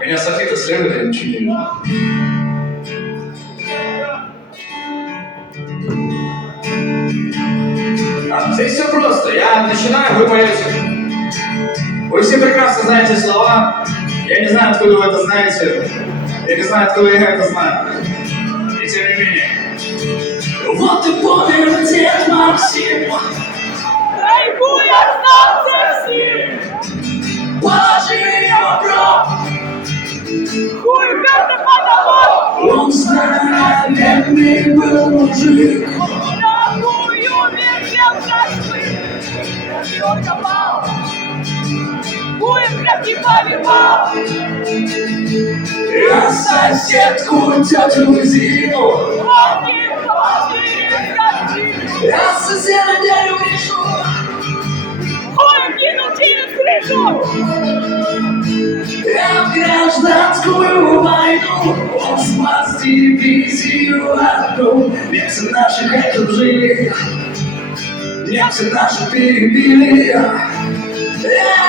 Меня софиты следует, я ничего не вижу. Здесь все просто. Я начинаю, вы поете. Вы все прекрасно знаете слова. Я не знаю, откуда вы это знаете. Я не знаю, откуда я это знаю. И тем не менее. Вот и помер дед Максим. Райкуй остался с ним. Положи его гроб. Хуй вверх потолок. Он здоровенный был мужик. На хую вертел косты. Ребенка пал. Хуем крепкий повивал. Я соседку тетю Зину. Волки, волки, скотину. Я соседа дядю Гришу. Хуем кинул через крышу. Я в гражданскую войну. Он спас дивизию одну. Немцы наших окружили. Немцы наши перебили. Я